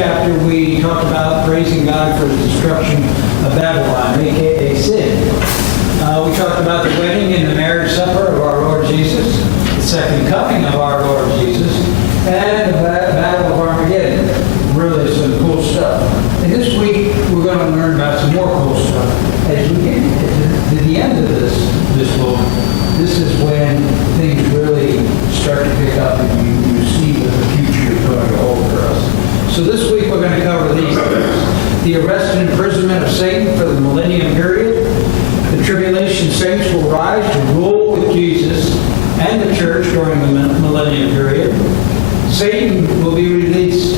chapter, we talked about praising God for the destruction of Babylon, a.k.a. sin. We talked about the wedding and the marriage supper of our Lord Jesus, the second coming of our Lord Jesus, and the Battle of Armageddon. Really some cool stuff. And this week, we're going to learn about some more cool stuff. As we get to the end of this book, this is when things really start to pick up and you see what the future is going to hold for us. So this week, we're going to cover these things. The arrest and imprisonment of Satan for the millennium period. The tribulation saints will rise to rule with Jesus and the church during the millennium period. Satan will be released,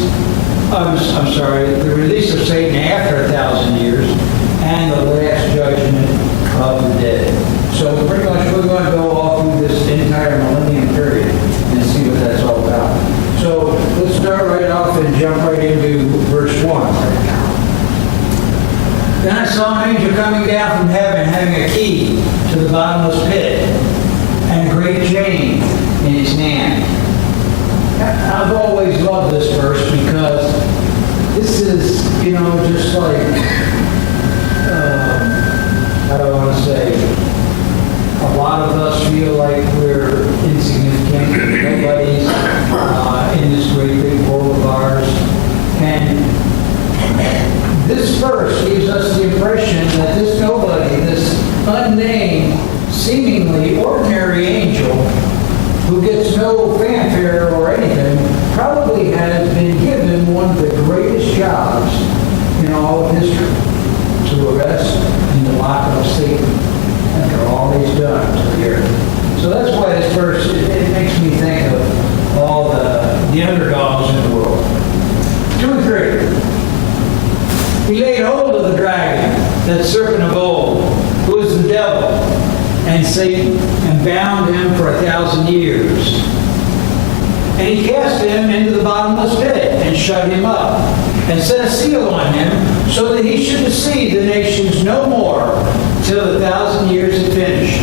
the release of Satan after 1,000 years, and the last judgment of the dead. So pretty much we're going to go all through this entire millennium period and see what that's all about. So let's start right off and jump right into verse 1 right now. Then I saw an angel coming down from heaven having a key to the bottomless pit and a great chain in his hand. I've always loved this verse because this is, just like, how do I want to say, a lot of us feel like we're insignificant, nobody's in this great big world of ours. And this verse gives us the impression that this nobody, this unnamed, seemingly ordinary angel, who gets no fanfare or anything, probably has been given one of the greatest jobs in all of history, to arrest and to lock up Satan after all he's done to the earth. So that's why this verse, it makes me think of all the underdogs in the world. 2 and 3. He laid hold of the dragon, that serpent of old, who is the devil and Satan, and bound him for 1,000 years. And he cast him into the bottomless pit and shut him up, and set a seal on him, so that he should deceive the nations no more till the 1,000 years had finished.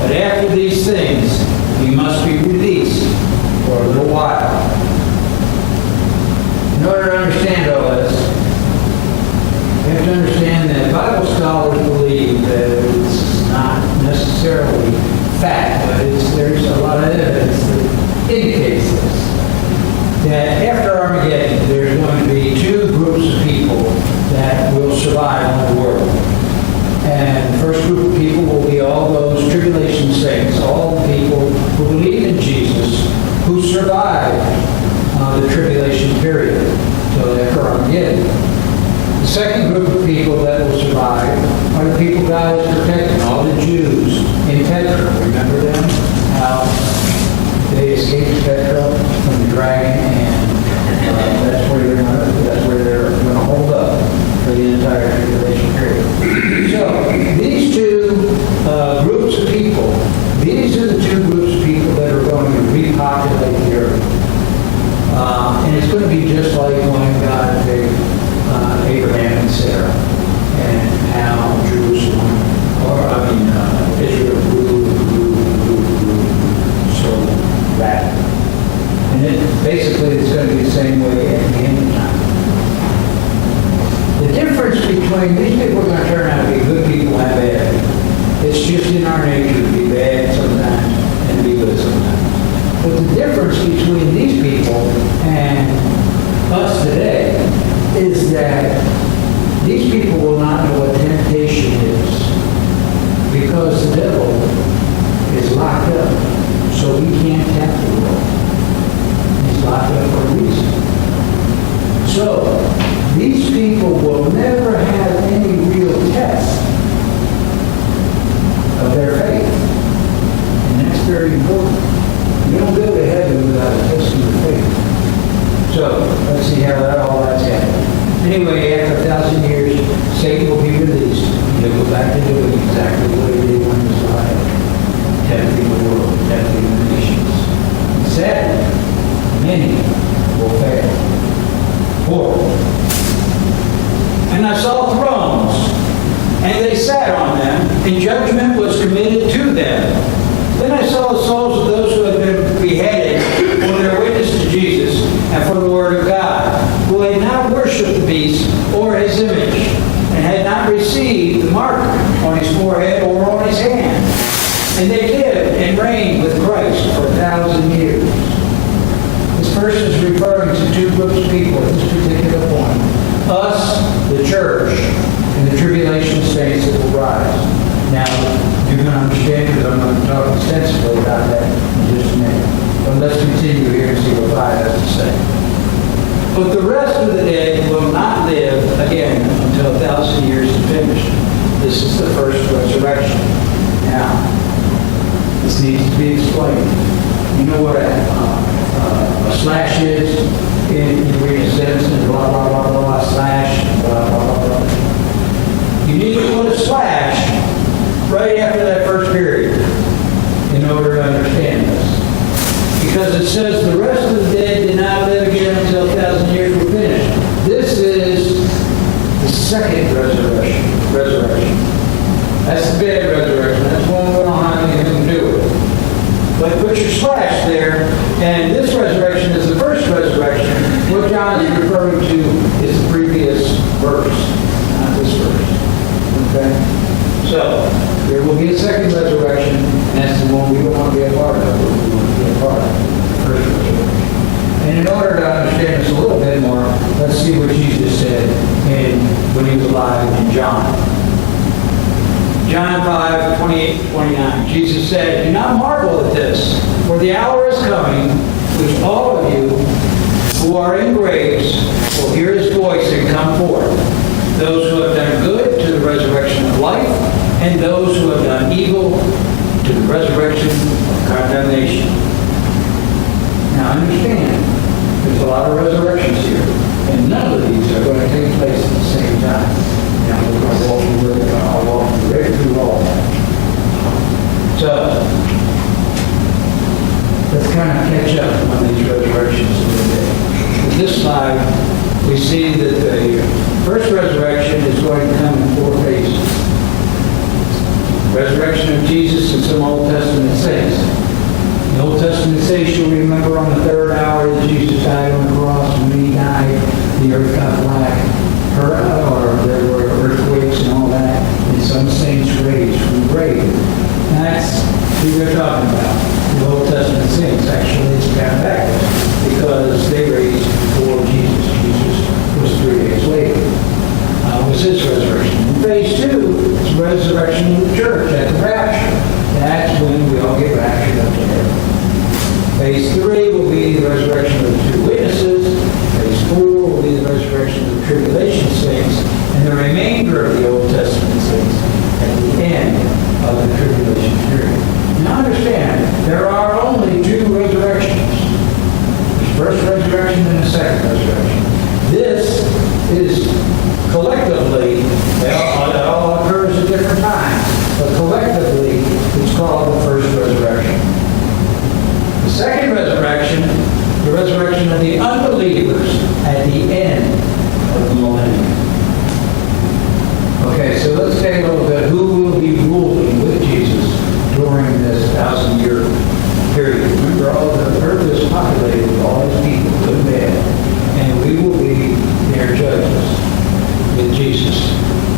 But after these things, he must be released for a little while. In order to understand all this, you have to understand that Bible scholars believe that it's not necessarily fact, but there's a lot of evidence that indicates this. That after Armageddon, there's going to be 2 groups of people that will survive on the world. And the first group of people will be all those tribulation saints, all the people who believe in Jesus, who survived the tribulation period till after Armageddon. The second group of people that will survive are the people God is protecting, all the Jews in Petra. Remember them? How they escaped Petra from the dragon, and that's where they're going to hold up for the entire tribulation period. So these 2 groups of people, these are the 2 groups of people that are going to repopulate the earth. And it's going to be just like when God picked Abraham and Sarah, and how Jerusalem, Israel grew, so rapidly. And basically it's going to be the same way at the end of time. The difference between these people are going to turn out to be good people and bad. It's just in our nature to be bad sometimes and to be good sometimes. But the difference between these people and us today is that these people will not know what temptation is, because the devil is locked up, so he can't tempt the world. He's locked up for a reason. So these people will never have any real test of their faith, and that's very important. You don't go to heaven without a test of your faith. So let's see how that's happening. Anyway, after 1,000 years, Satan will be released. He'll go back to doing exactly what he did when he was alive, tempting the world, tempting the nations. And sadly, many will fail. 4. And I saw thrones, and they sat on them, and judgment was committed to them. Then I saw the souls of those who had been beheaded for their witness to Jesus and for the word of God, who had not beast or his image, and had not received the mark on his forehead or on his hand. And they lived and reigned with Christ for 1,000 years. This verse is referring to two groups of people at this particular point. Us, the church, and the tribulation saints that will rise. Now, you're going to understand because I'm going to talk extensively about that in just a minute. But let's continue here and see what God has to say. But the rest of the dead will not live again until 1,000 years is finished. This is the first resurrection. Now, this needs to be explained. You know what a slash is? You read a sentence and blah, blah, blah, blah, slash, blah, blah, blah, blah. You need to put a slash right after that first period in order to understand this. Because it says the rest of the dead did not live again until 1,000 years were finished. This is the second resurrection. That's the bad resurrection. That's one we don't have anything to do with. But put your slash there, and this resurrection is the first resurrection. What John is referring to is the previous verse, not this verse. Okay? So, there will be a second resurrection, and that's the one we don't want to be a part of. We want to be a part of the first resurrection. And in order to understand this a little bit more, let's see what Jesus said when he was alive in John. John 5, 28-29. Jesus said, "Do not marvel at this, for the hour is coming, which all of you who are in graves will hear his voice and come forth. Those who have done good to the resurrection of life, and those who have done evil to the resurrection of condemnation." Now understand, there's a lot of resurrections here, and none of these are going to take place at the same time. Now we're going to walk through it. I'll walk right through all of that. So, let's kind of catch up on these resurrections a little bit. With this slide, we see that the first resurrection is going to come in 4 phases. Resurrection of Jesus and some Old Testament saints. The Old Testament saints, you'll remember on the 3rd hour that Jesus died on the cross. When he died, the earth got black. Or there were earthquakes and all that. And some saints raised from the grave. And that's who we're talking about. The Old Testament saints. Actually, it's kind of backwards because they raised before Jesus. Jesus was 3 days later. Was his resurrection. In phase 2 is resurrection of the church at the rapture. That's when we all get raptured up to heaven. Phase 3 will be the resurrection of the 2 witnesses. Phase 4 will be the resurrection of the tribulation saints, and the remainder of the Old Testament saints at the end of the tribulation period. Now understand, there are only 2 resurrections. The first resurrection and the second resurrection. This is collectively, it all occurs at different times, but collectively, it's called the first resurrection. The second resurrection, the resurrection of the unbelievers at the end of the millennium. Okay, so let's take a little bit. Who will be ruling with Jesus during this 1,000-year period? Remember, all the earth is populated with all his people, good and bad, and we will be their judges with Jesus.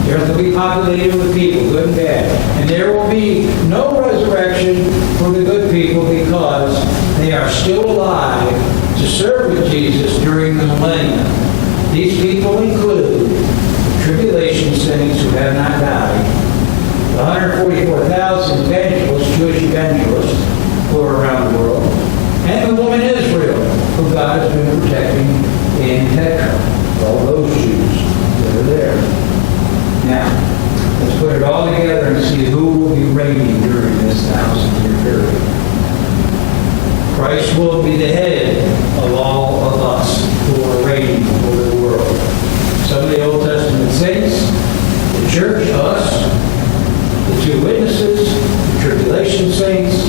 The earth will be populated with people, good and bad. And there will be no resurrection for the good people because they are still alive to serve with Jesus during the millennium. These people include the tribulation saints who have not died, the 144,000 evangelists, Jewish evangelists who are around the world, and the woman Israel, who God has been protecting in Petra. All those Jews that are there. Now, let's put it all together and see who will be reigning during this 1,000-year period. Christ will be the head of all of us who are reigning over the world. Some of the Old Testament saints, the church, us, the 2 witnesses, the tribulation saints,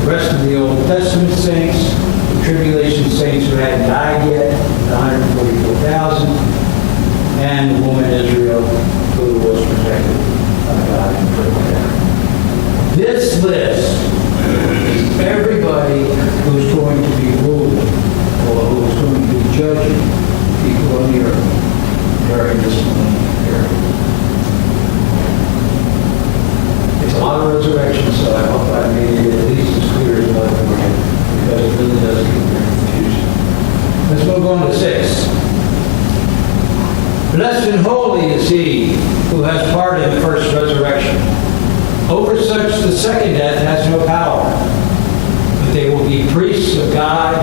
the rest of the Old Testament saints, the tribulation saints who hadn't died yet, the 144,000, and the woman Israel who was protected by God and protected. This list is everybody who's going to be ruled during this millennium period. It's a lot of resurrection, so I hope I made it at least as clear as what for you, because it really does get very confusing. Let's move on to 6. Blessed and holy is he who has part in the first resurrection. Over such the second death has no power, but they will be priests of God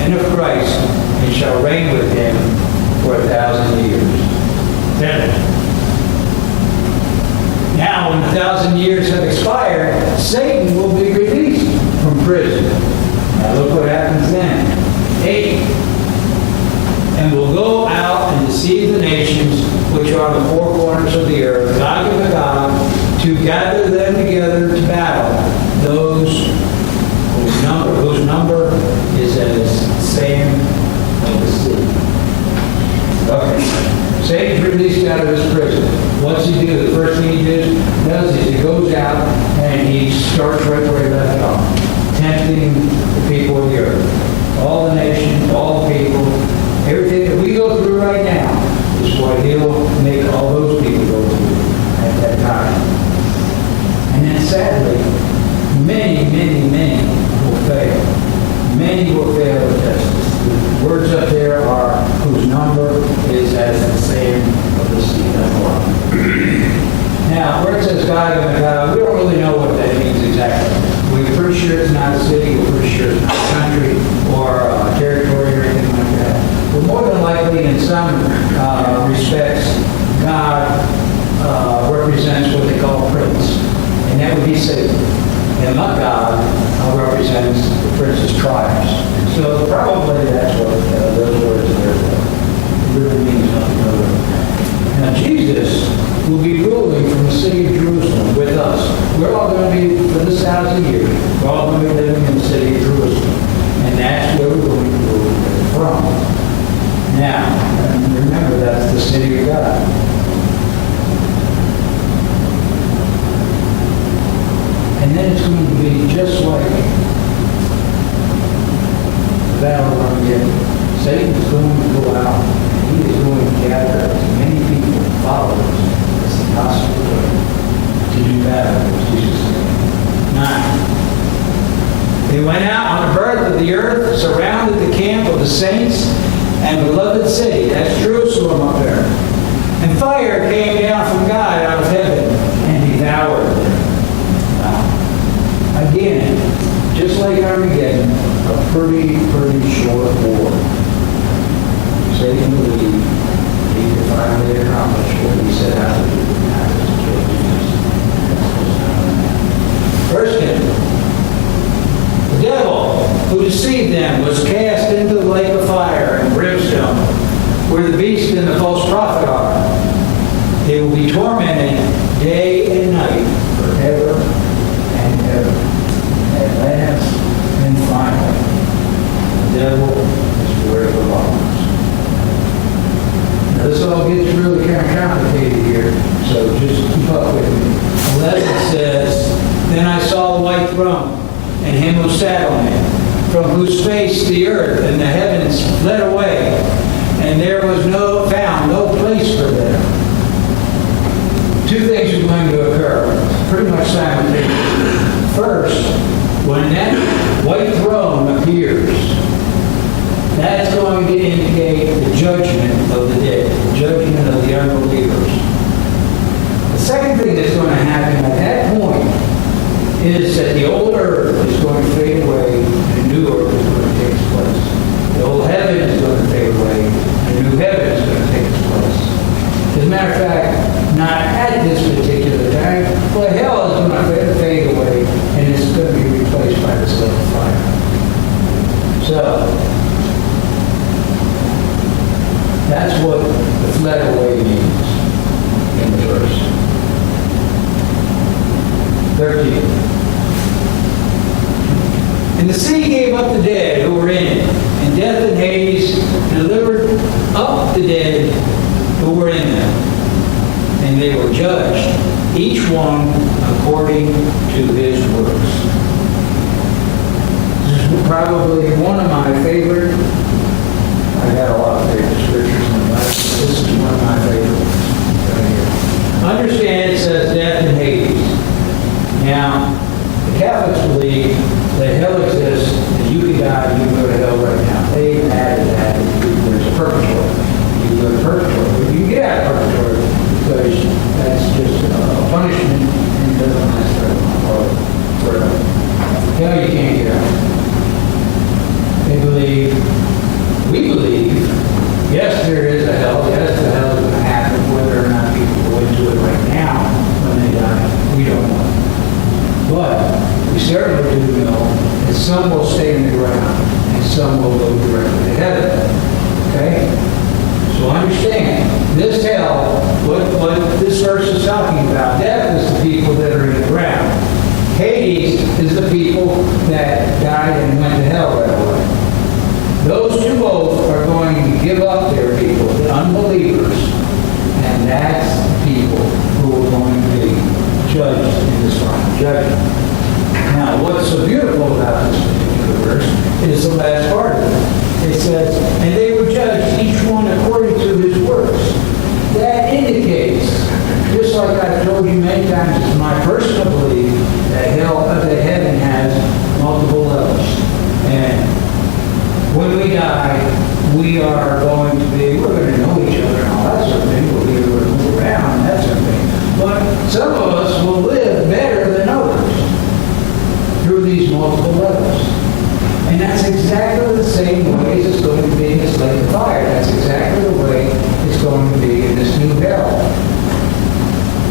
and of Christ, and shall reign with him for 1,000 years. 10. Now, when 1,000 years have expired, Satan will be released from prison. Now look what happens then. 8. And will go out and deceive the nations which are on the four corners of the earth, Gog and Magog, to gather them together to battle, those whose number is as sand of the sea. Okay. Satan's released out of his prison. What's he do? The first thing he does is he goes out and he starts right where he left off, tempting the people of the earth. All the nations, all the people, everything that we go through right now is what he'll make all those people go through at that time. And then sadly, many will fail. Many will fail the test. The words up there are, whose number is as the same of the sea. Now, where it says God and God, we don't really know what that means exactly. We're pretty sure it's not a city, we're pretty sure it's not a country or a territory or anything like that. But more than likely, in some respects, God represents what they call prince. And that would be Satan. And not God represents the prince's tribes. So probably that's what those words are there for. It really means nothing other than that. Now Jesus will be ruling from the city of Jerusalem with us. We're all going to be, for this 1,000 years, we're all going to be living in the city of Jerusalem. And that's where we're going to rule from. Now, remember, that's the city of God. And then it's going to be just like the battle of Armageddon. Satan is going to go out and he is going to gather as many people, followers, as he possibly can to do battle, as Jesus said. 9. They went out on the birth of the earth, surrounded the camp of the saints and beloved city. That's Jerusalem up there. And fire came down from God out of heaven and devoured them. Again, just like Armageddon, a pretty short war. Satan believed he could finally accomplish what he set out to do. Verse 10. The devil who deceived them was cast into the lake of fire and brimstone, where the beast and the false prophet are. They will be tormented day and night forever and ever. At last and finally, the devil is where it belongs. Now this all gets really kind of complicated here, so just keep up with me. 11 says, Then I saw the white throne, and him who sat on it, from whose face the earth and the heavens fled away, and there was found no place for them. Two things are going to occur, pretty much simultaneously. First, when that white throne appears, that's going to indicate the judgment of the dead, the judgment of the unbelievers. The second thing that's going to happen at that point is that the old earth is going to fade away and a new earth is going to take its place. The old heaven is going to fade away and a new heaven is going to take its place. As a matter of fact, not at this particular time, but hell is going to fade away and it's going to be replaced by this lake of fire. So, that's what the fled away means in the verse. 13. And the sea gave up the dead who were in it, and death and Hades delivered up the dead who were in them. And they were judged, each one according to his works. This is probably one of my favorite. I got a lot of favorite scriptures in the Bible. This is one of my favorite some will stay in the ground, and some will go directly to heaven. Okay? So understand, this hell, what this verse is talking about, death is the people that are in the ground. Hades is the people that died and went to hell right away. Those two both are going to give up their people, the unbelievers, and that's the people who are going to be judged in this final judgment. Now, what's so beautiful about this particular verse is the last part of it. It says, and they were judged each one according to his works. That indicates, just like I've told you many times, it's my personal belief that heaven has multiple levels. And when we die, we are going to be, we're going to know each other and all that sort of thing. We'll be able to move around and that sort of thing. But some of us will live better than others through these multiple levels. And that's exactly the same way it's going to be in this lake of fire. That's exactly the way it's going to be in this new hell.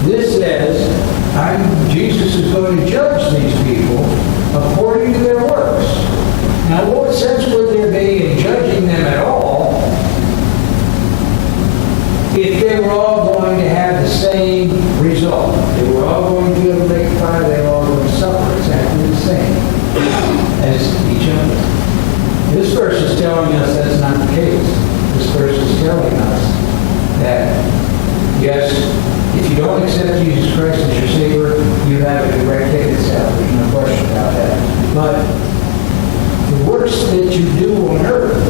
This says, Jesus is going to judge these people according to their works. Now, what sense would there be in judging them at all if they were all going to have the same result? They were all going to be able to make fire, they were all going to suffer exactly the same as each other. This verse is telling us that's not the case. This verse is telling us that, yes, if you don't accept Jesus Christ as your Savior, you have a direct ticket south. There's no question about that. But the works that you do on earth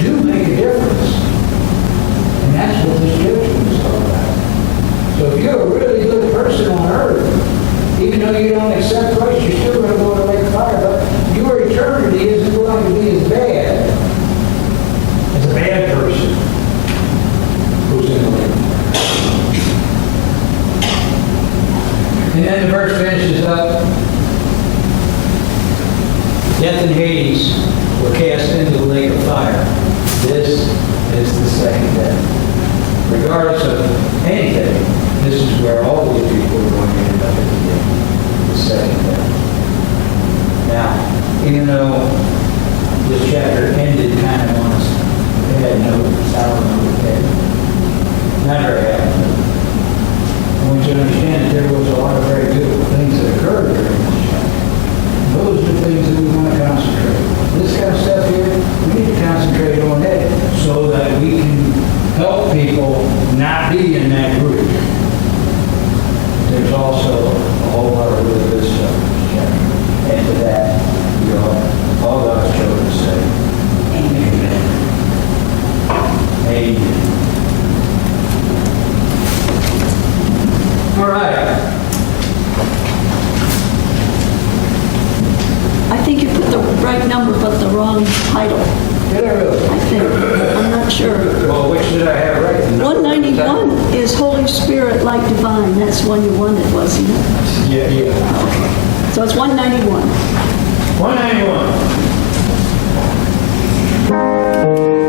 do make a difference. And that's what this judgment is all about. So if you're a really good person on earth, even though you don't accept Christ, you're still going to go to the lake of fire. But your eternity isn't going to be as bad as a bad person who's in the lake of fire. And then the verse finishes up. Death and Hades were cast into the lake of fire. This is the second death. Regardless of anything, this is where all these people are going to end up at the end. The second death. Now, even though this chapter ended kind of on us, it had no sour note head. Not very happy. I want you to understand that there was a lot of very good things that occurred during this chapter. Those are the things that we want to concentrate. This kind of stuff here, we need to concentrate on that so that we can help people not be in that group. There's also a whole lot of really good stuff in this chapter. And to that, we all God's children say, Amen. Amen. All right. I think you put the right number but the wrong title. Did I really? I think. I'm not sure. Well, which did I have right? 191 is Holy Spirit like divine. That's one you wanted, wasn't it? Yeah. Okay. So it's 191. 191.